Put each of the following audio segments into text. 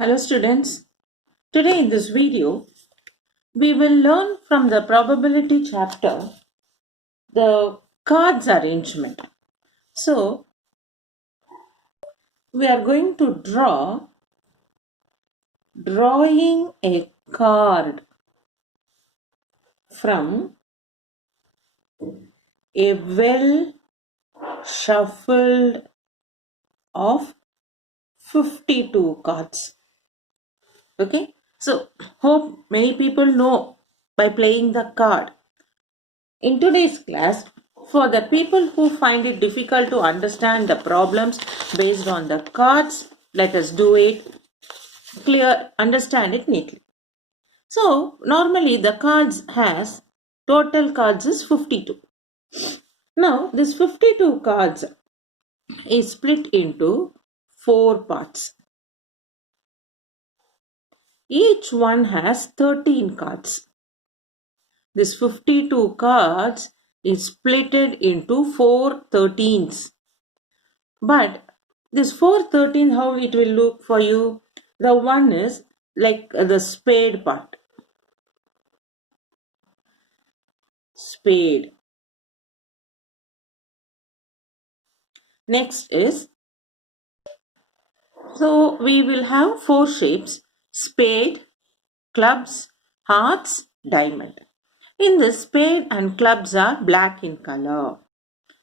Hello students, today in this video we will learn from the probability chapter the cards arrangement. So we are going to drawing a card from a well shuffled of 52 cards. Okay, so hope many people know by playing the card. In today's class, for the people who find it difficult to understand the problems based on the cards, let us do it clear, understand it neatly. So, normally the cards has total cards is 52. Now, this 52 cards is split into 4 parts. Each one has 13 cards. This 52 cards is splitted into 4 13s. But this 413, how it will look for you? The one is like the spade part. Spade. Next is, so we will have 4 shapes: spade, clubs, hearts, diamond. In this, spade and clubs are black in color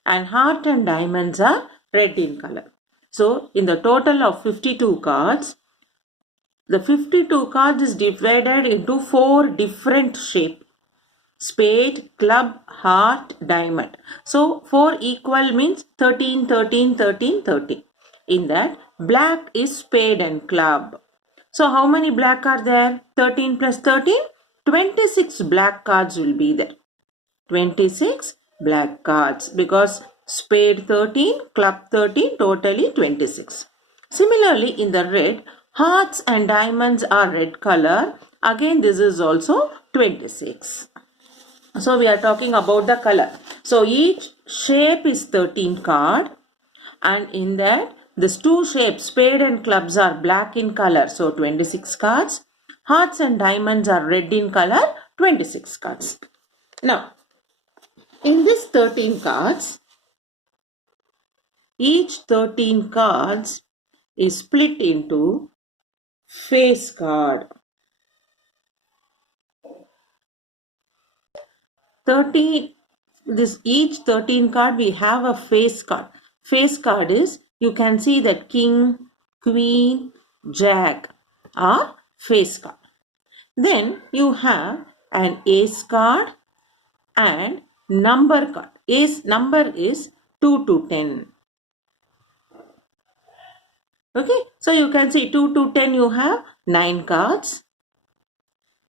and heart and diamonds are red in color. So in the total of 52 cards, the 52 cards is divided into 4 different shapes: spade, club, heart, diamond. So 4 equal means 13, 13, 13, 13. In that, black is spade and club. So how many black are there? 13 plus 13? 26 black cards will be there. 26 black cards because spade 13, club 13, totally 26. Similarly, in the red, hearts and diamonds are red color. Again, this is also 26. So we are talking about the color. So each shape is 13 card, and in that these 2 shapes, spade and clubs, are black in color. So 26 cards. Hearts and diamonds are red in color. 26 cards. Now in this 13 cards, each 13 cards is split into face card. 13, this each 13 card we have a face card. Face card is, you can see that king, queen, jack are face card. Then you have an ace card and number card. Ace number is 2 to 10. Okay, so you can see 2 to 10 you have 9 cards.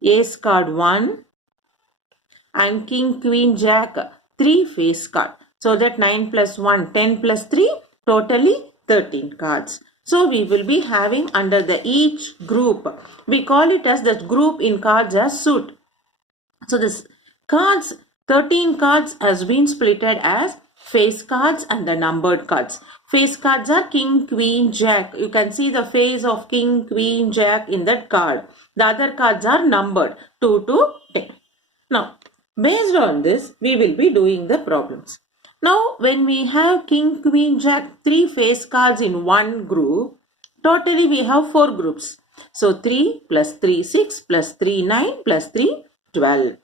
Ace card 1 and king, queen, jack 3 face card. So that 9 plus 1, 10 plus 3, totally 13 cards. So we will be having under the each group, we call it as the group in cards as suit. So this cards, 13 cards has been splitted as face cards and the numbered cards. Face cards are king, queen, jack. You can see the face of king, queen, jack in that card. The other cards are numbered 2 to 10. Now, based on this, we will be doing the problems. Now, when we have king, queen, jack, 3 face cards in one group, totally we have 4 groups. So, 3 plus 3, 6 plus 3, 9 plus 3, 12.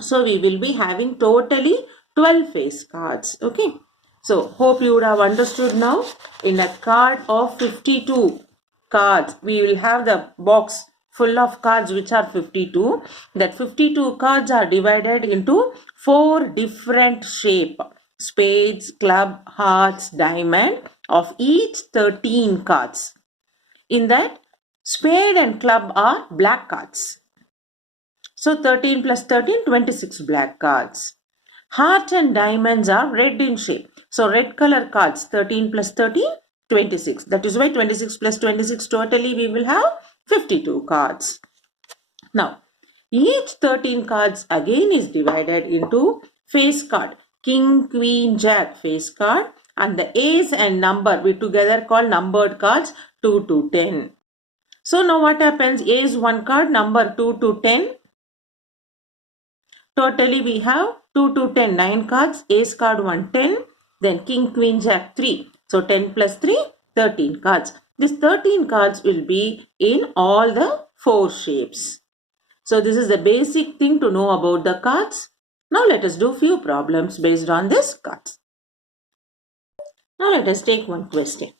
So, we will be having totally 12 face cards. Okay. So, hope you would have understood now. In a card of 52 cards, we will have the box full of cards which are 52. That 52 cards are divided into 4 different shape: spades, club, hearts, diamond, of each 13 cards. In that, spade and club are black cards. So 13 plus 13, 26 black cards. Heart and diamonds are red in shape. So red color cards, 13 plus 13, 26. That is why 26 plus 26, totally we will have 52 cards. Now, each 13 cards again is divided into face card. King, queen, jack face card, and the ace and number we together call numbered cards 2 to 10. So now what happens? A is one card, number 2 to 10. Totally we have 2 to 10, 9 cards. Ace card 1, 10. Then king, queen, jack 3. So 10 plus 3, 13 cards. These 13 cards will be in all the 4 shapes. So this is the basic thing to know about the cards. Now let us do few problems based on this cards. Now let us take one question.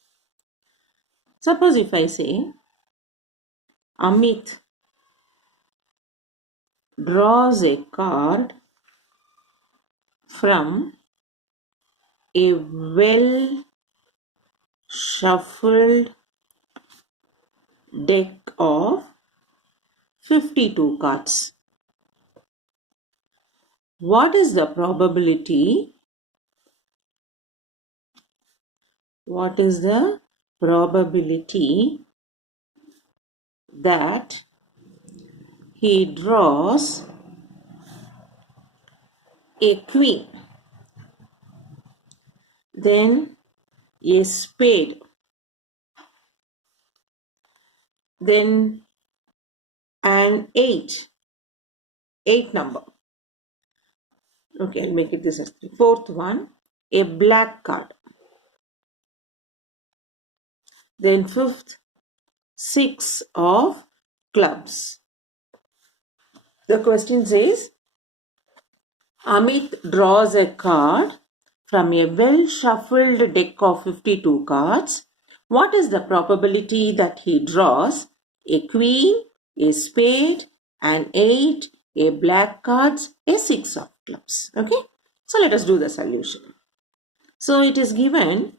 Suppose if I say Amit draws a card from a well shuffled deck of 52 cards. What is the probability? What is the probability that he draws a queen, then a spade, then an 8 number. Okay, I'll make it this as the fourth one, a black card. Then fifth, 6 of clubs. The question says, Amit draws a card from a well shuffled deck of 52 cards. What is the probability that he draws a queen, a spade, an 8, a black cards, a 6 of clubs? Okay, so let us do the solution. So it is given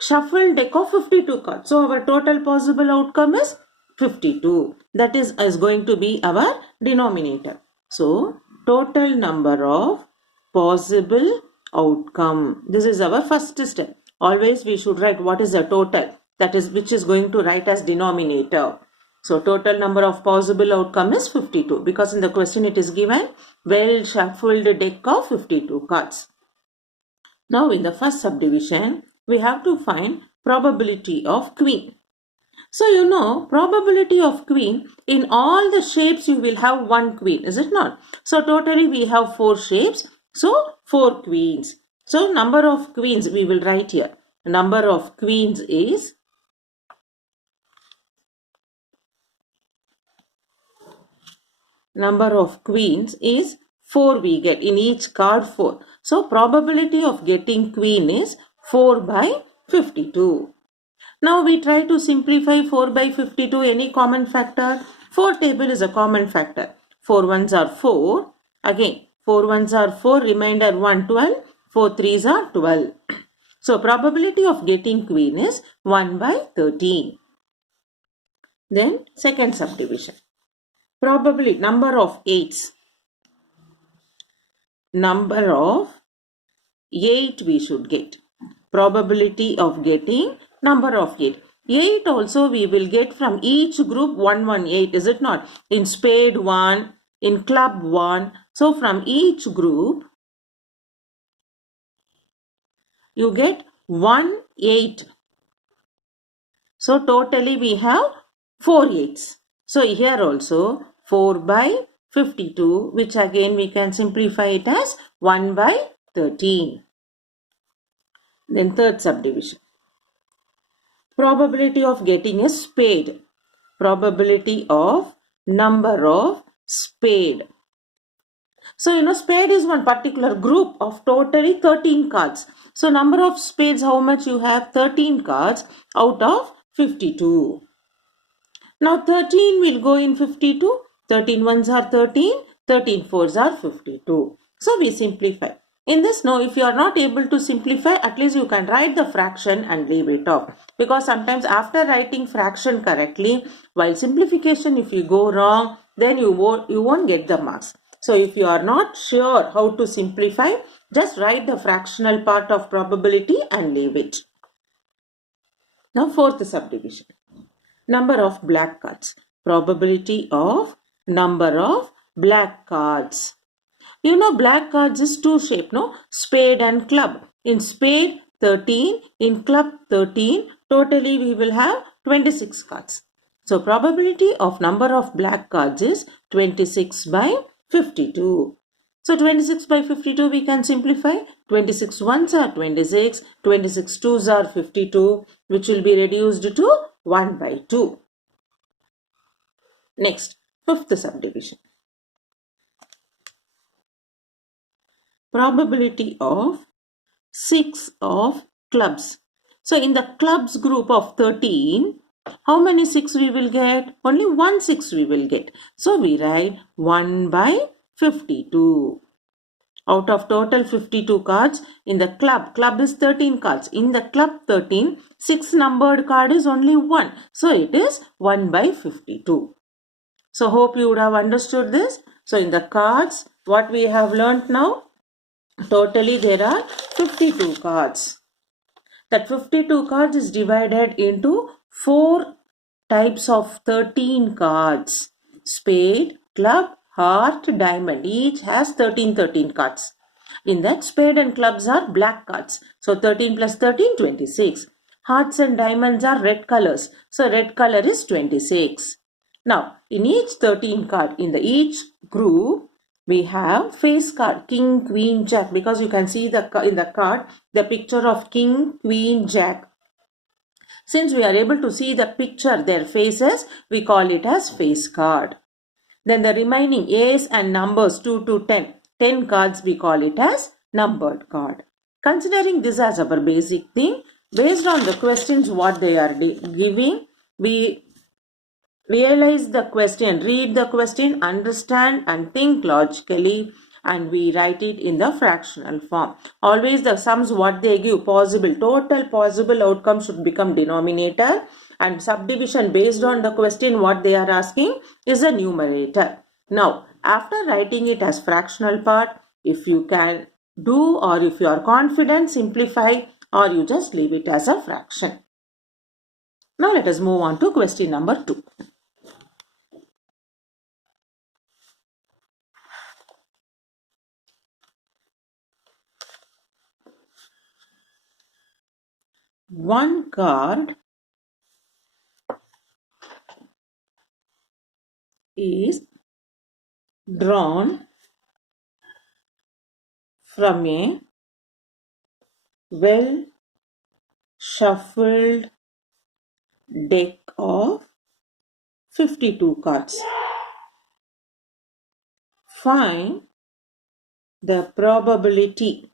shuffled deck of 52 cards. So our total possible outcome is 52. That is going to be our denominator. So total number of possible outcome. This is our first step. Always we should write what is the total, that is which is going to write as denominator. So total number of possible outcome is 52 because in the question it is given well shuffled deck of 52 cards. Now in the first subdivision we have to find probability of queen. So you know probability of queen, in all the shapes you will have one queen, is it not? So totally we have 4 shapes. So 4 queens. So number of queens we will write here. Number of queens is number of queens is 4 we get. In each card 4. So probability of getting queen is 4 by 52. Now we try to simplify 4 by 52. Any common factor? 4 table is a common factor. 4 ones are 4. Again 4 ones are 4. Remainder 1, 12. 4 threes are 12. So probability of getting queen is 1 by 13. Then second subdivision. Probability number of 8s. Number of 8 we should get. Probability of getting number of 8. 8 also we will get from each group 1, 1, 8, is it not? In spade 1, in club 1. So from each group you get 1, 8. So totally we have 4 8s. So here also 4 by 52, which again we can simplify it as 1 by 13. Then third subdivision. Probability of getting a spade. Probability of number of spade. So you know spade is one particular group of totally 13 cards. So number of spades, how much you have? 13 cards out of 52. Now 13 will go in 52. 13 ones are 13. 13 fours are 52. So we simplify. In this, no, if you are not able to simplify, at least you can write the fraction and leave it off. Because sometimes after writing fraction correctly, while simplification, if you go wrong, then you won't get the marks. So if you are not sure how to simplify, just write the fractional part of probability and leave it. Now fourth subdivision. Number of black cards. Probability of number of black cards. You know black cards is 2 shape, no? Spade and club. In spade 13, in club 13. Totally we will have 26 cards. So probability of number of black cards is 26 by 52. So 26 by 52 we can simplify. 26 ones are 26, 26 twos are 52, which will be reduced to 1 by 2. Next, fifth subdivision. Probability of 6 of clubs. So in the clubs group of 13, how many 6 we will get? Only one 6 we will get. So we write 1 by 52. Out of total 52 cards, in the club is 13 cards. In the club 13, 6 numbered card is only 1. So it is 1 by 52. So hope you would have understood this. So in the cards, what we have learnt now? Totally there are 52 cards. That 52 cards is divided into 4 types of 13 cards. Spade, club, heart, diamond. Each has 13 cards. In that, spade and clubs are black cards. So 13 plus 13, 26. Hearts and diamonds are red colors. So red color is 26. Now, in each 13 card, in each group, we have face card, king, queen, jack, because you can see in the card the picture of king, queen, jack. Since we are able to see the picture, their faces, we call it as face card. Then the remaining A's and numbers 2 to 10 cards, we call it as numbered card. Considering this as our basic thing, based on the questions what they are giving, we realize the question, read the question, understand and think logically, and we write it in the fractional form. Always the sums what they give, total possible outcomes should become denominator, and subdivision based on the question what they are asking is a numerator. Now, after writing it as fractional part, if you can do or if you are confident, simplify, or you just leave it as a fraction. Now let us move on to question number 2. One card is drawn from a well shuffled deck of 52 cards. Find the probability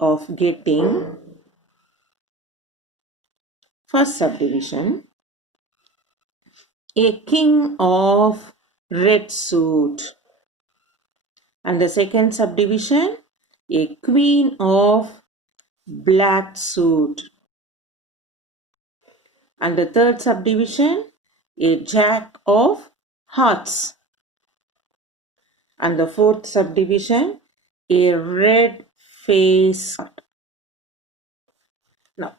of getting, first subdivision, a king of red suit, and the second subdivision, a queen of black suit, and the third subdivision, a jack of hearts, and the fourth subdivision, a red face card. Now,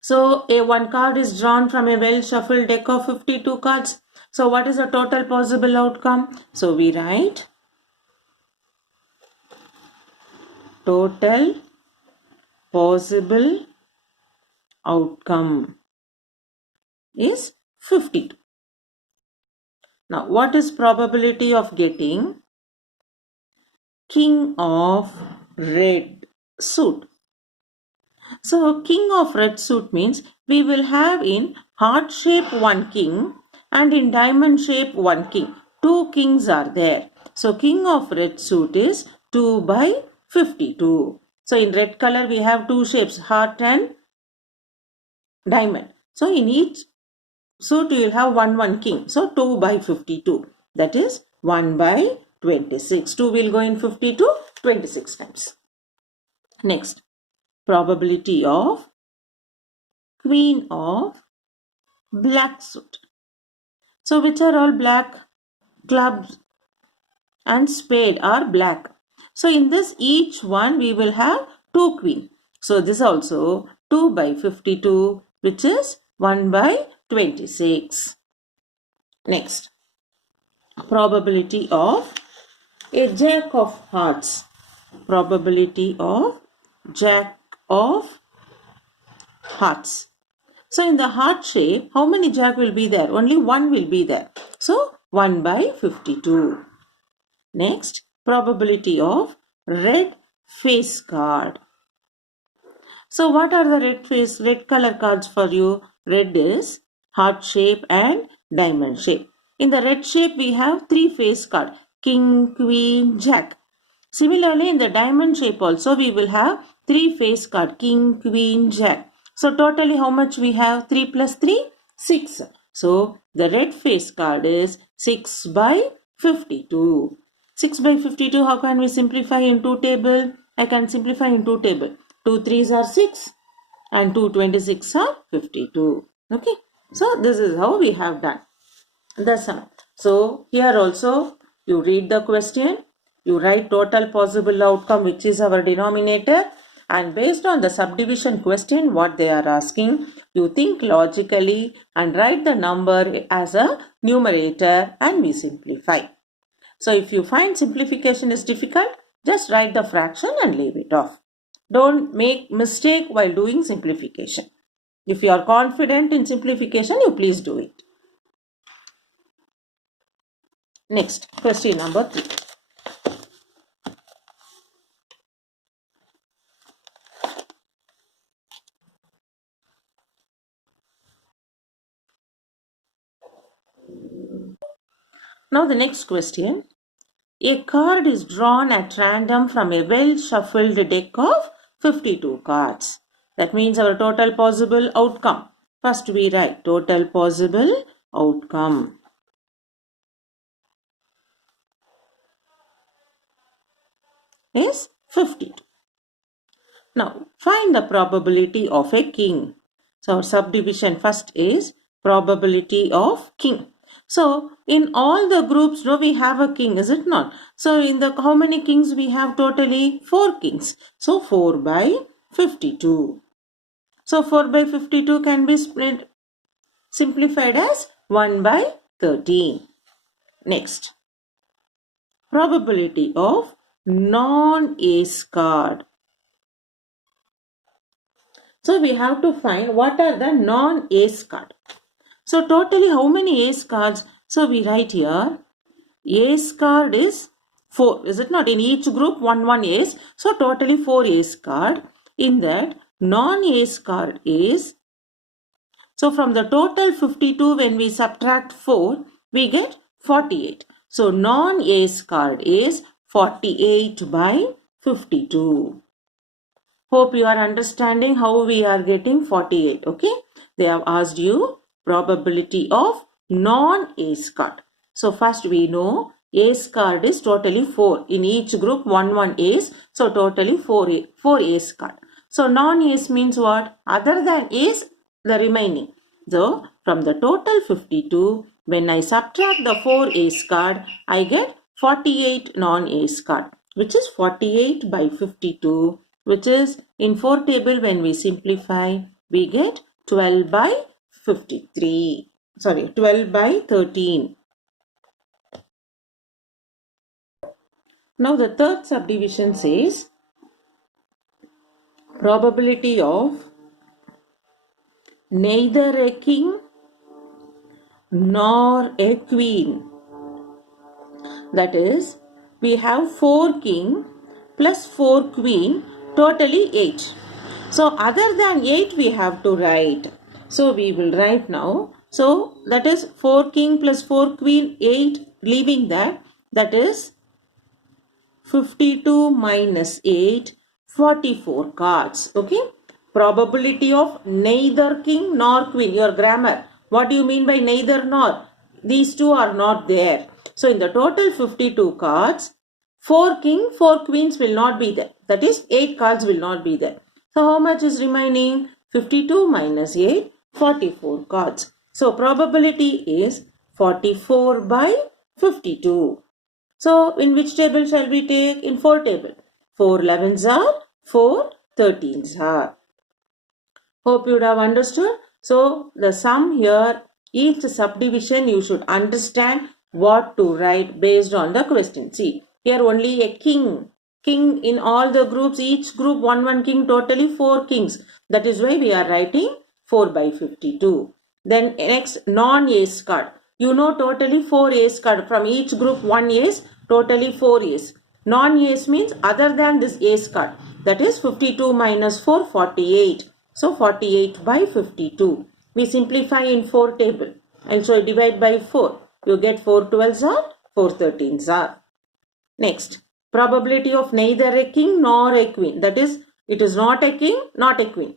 so one card is drawn from a well shuffled deck of 52 cards. So what is the total possible outcome? So we write total possible outcome is 52. Now, what is probability of getting king of red suit? So, king of red suit means we will have in heart shape one king and in diamond shape one king. Two kings are there. So, king of red suit is 2 by 52. So, in red color we have two shapes, heart and diamond. So, in each suit you will have one king. So, 2 by 52. That is 1 by 26. 2 will go in 52 26 times. Next, probability of queen of black suit. So, which are all black? Clubs and spade are black. So, in this each one we will have 2 queen. So, this also 2 by 52, which is 1 by 26. Next, probability of a jack of hearts. Probability of jack of hearts. So in the heart shape, how many jack will be there? Only one will be there. So 1 by 52. Next, probability of red face card. So what are the red color cards for you? Red is heart shape and diamond shape. In the red shape, we have three face card. King, queen, jack. Similarly, in the diamond shape also, we will have three face card. King, queen, jack. So totally how much we have? 3 plus 3? 6. So the red face card is 6 by 52. 6 by 52, how can we simplify in two table? I can simplify in two table. 2 3s are 6 and 2 26 are 52. Okay. So this is how we have done the sum. So here also you read the question, you write total possible outcome, which is our denominator, and based on the subdivision question what they are asking, you think logically and write the number as a numerator and we simplify. So if you find simplification is difficult, just write the fraction and leave it off. Don't make mistake while doing simplification. If you are confident in simplification, you please do it. Next, question number 3. Now the next question. A card is drawn at random from a well-shuffled deck of 52 cards. That means our total possible outcome. First we write total possible outcome is 52. Now find the probability of a king. So our subdivision first is probability of king. So in all the groups, no, we have a king, is it not? So in the how many kings we have? Totally 4 kings. So 4 by 52. So 4 by 52 can be simplified as 1 by 13. Next, probability of non-ace card. So we have to find what are the non-ace card. So totally how many ace cards? So we write here ace card is 4. Is it not? In each group 1 ace. So totally 4 ace card. In that non-ace card is, so from the total 52 when we subtract 4 we get 48. So non-ace card is 48 by 52. Hope you are understanding how we are getting 48. Okay. They have asked you probability of non-ace card. So first we know ace card is totally 4. In each group 1 ace. So totally 4 ace card. So non-ace means what? Other than ace, the remaining. So from the total 52, when I subtract the 4 ace card, I get 48 non-ace card, which is 48 by 52, which is in 4 table when we simplify, we get 12 by 53. Sorry, 12 by 13. Now the third subdivision says probability of neither a king nor a queen. That is, we have 4 king plus 4 queen, totally 8. So other than 8 we have to write. So we will write now. So that is 4 king plus 4 queen, 8, leaving that. That is 52 minus 8, 44 cards. Okay. Probability of neither king nor queen. Your grammar. What do you mean by neither nor? These two are not there. So in the total 52 cards, 4 king, 4 queens will not be there. That is 8 cards will not be there. So how much is remaining? 52 minus 8, 44 cards. So probability is 44 by 52. So in which table shall we take? In 4 table. 4 11s are, 4 13s are. Hope you would have understood. So the sum here, each subdivision you should understand what to write based on the question. See, here only a king. King in all the groups, each group 1 king, totally 4 kings. That is why we are writing 4 by 52. Then next, non-ace card. You know totally 4 ace card. From each group 1 ace, totally 4 ace. Non-ace means other than this ace card. That is 52 minus 4, 48. So 48 by 52. We simplify in 4 table. And so divide by 4. You get 4 12s are, 4 13s are. Next, probability of neither a king nor a queen. That is, it is not a king, not a queen.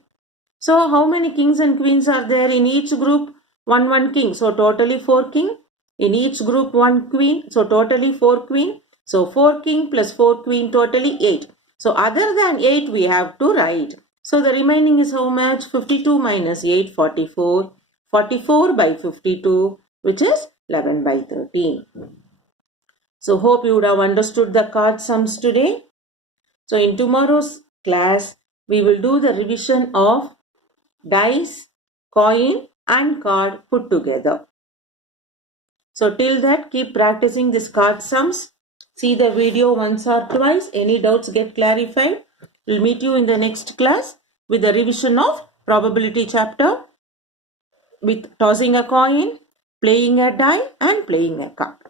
So how many kings and queens are there in each group? 1 king. So totally 4 king. In each group 1 queen. So totally 4 queen. So 4 king plus 4 queen, totally 8. So other than 8 we have to write. So the remaining is how much? 52 minus 8, 44. 44 by 52, which is 11 by 13. So hope you would have understood the card sums today. So in tomorrow's class, we will do the revision of dice, coin and card put together. So till that, keep practicing this card sums. See the video once or twice. Any doubts get clarified. We'll meet you in the next class with the revision of probability chapter with tossing a coin, playing a die and playing a card.